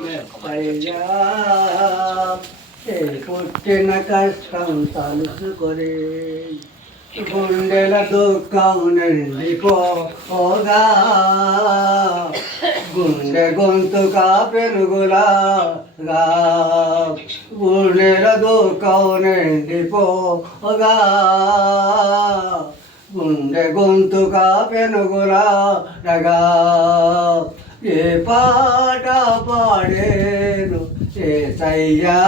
మెత్తయ్యా పుట్టిన కష్టం తలుసుకొని గుండెల దుఃఖం నిండిపోగా గుండె గొంతుగా పెరుగులాగా గుండెల దుఃఖం నిండిపోగా గుండె గొంతుగా పెనుగులాగా ఏ పాట పాడేను యేసయ్యా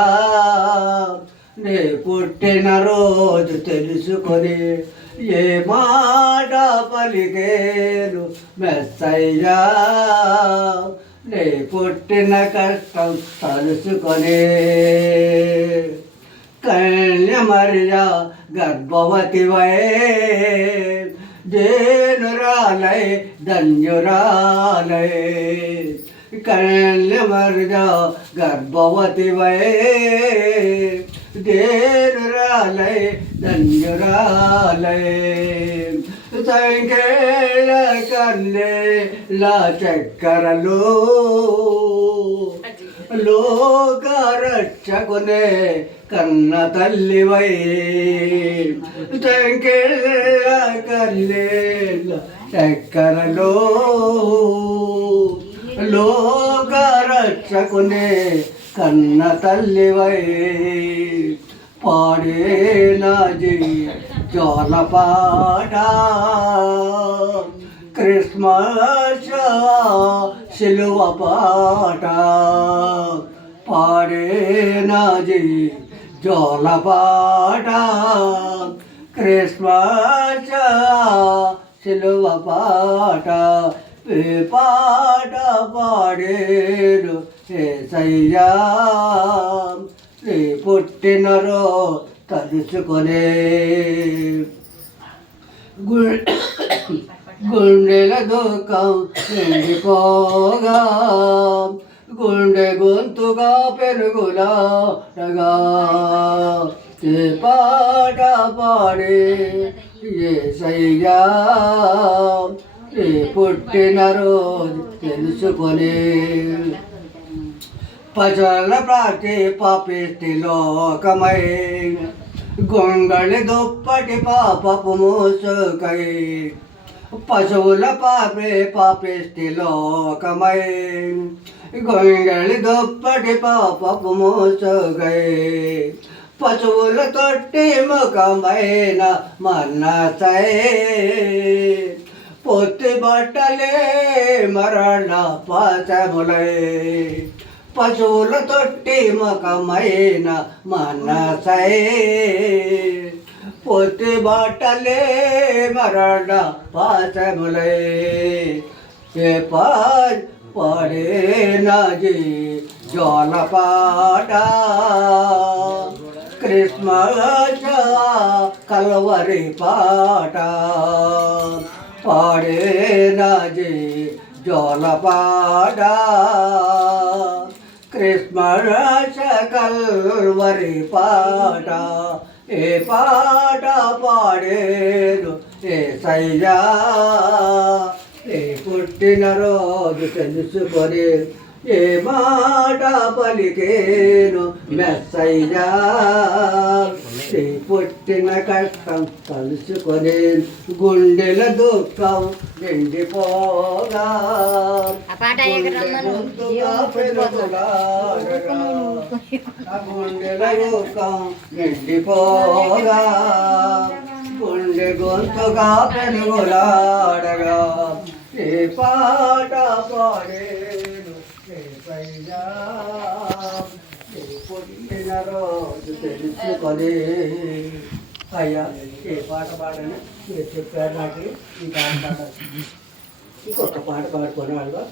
నే పుట్టిన రోజు తెలుసుకొని ఏ మాట పలికేను మెస్సయ్యా నే పుట్టిన కష్టం తలుసుకొని కన్యమరియా గర్భవతివై దేనురాలై ధన్యురాలై కన్యమరియా గర్భవతివై దేనురాలై ధన్యురాలై సంకేళ కన్నే లా చక్కరలో లోకరక్షకునే కన్న తల్లివై సంకేళ కన్నే చక్కరలో లోకరక్షకునే కన్న తల్లివై పాడేనాజీ జోలపాట క్రిస్మస్ శిలువ పాట పాడేనాజీ జోలపాట క్రిస్మస్ శిలువ పాట ఏ పాట పాడేను యేసయ్యా నీ పుట్టినరో తలుచుకొనే గుండెల దుఃఖం నిండిపోగా గుండె గొంతుగా పెరుగులాగా ఏ పాట పాడే యేసయ్యా నీ పుట్టిన రోజు తెలుసుకొని పశువుల ప్రాచి పాపిష్టి లోకమై గొంగళి దుప్పటి పాపపు మోసుకై పశువుల పాపిష్టి లోకమై గొంగళి దుప్పటి పాపపు మోసుకై పశువుల తొట్టి ముఖమైన మనసై పొత్తి బట్టలే మరణ పాశములై పశువుల తొట్టి ముఖమైన మనసై పొత్తి బట్టలే మరణ పాశములై ఏ పాడేనాజీ జోలపాట క్రిస్మస్ కల్వరి పాట పాడేనాజీ జోలపాట క్రిస్మస్ కల్వరి పాట ఏ పాట పాడేను యేసయ్యా ఏ పుట్టిన రోజు తెలుసుకొని ఏ మాట పలికేను మెస్సయ్యా ఏ పుట్టిన కష్టం తలుసుకొని గుండెల దుఃఖం నిండిపోగా గుండెల దుఃఖం నిండిపోగా గుండె గొంతుగా పెనుగులాడగా ఏ పాట పాడేను యేసయ్యా ఏ పుట్టిన రోజు తెలుసుకొని అయ్యా ఏ పాట పాడని మీరు చెప్పారు నాకు ఈ పాట పాడాలి ఇంకొక పాట పాడుకునే వాళ్ళు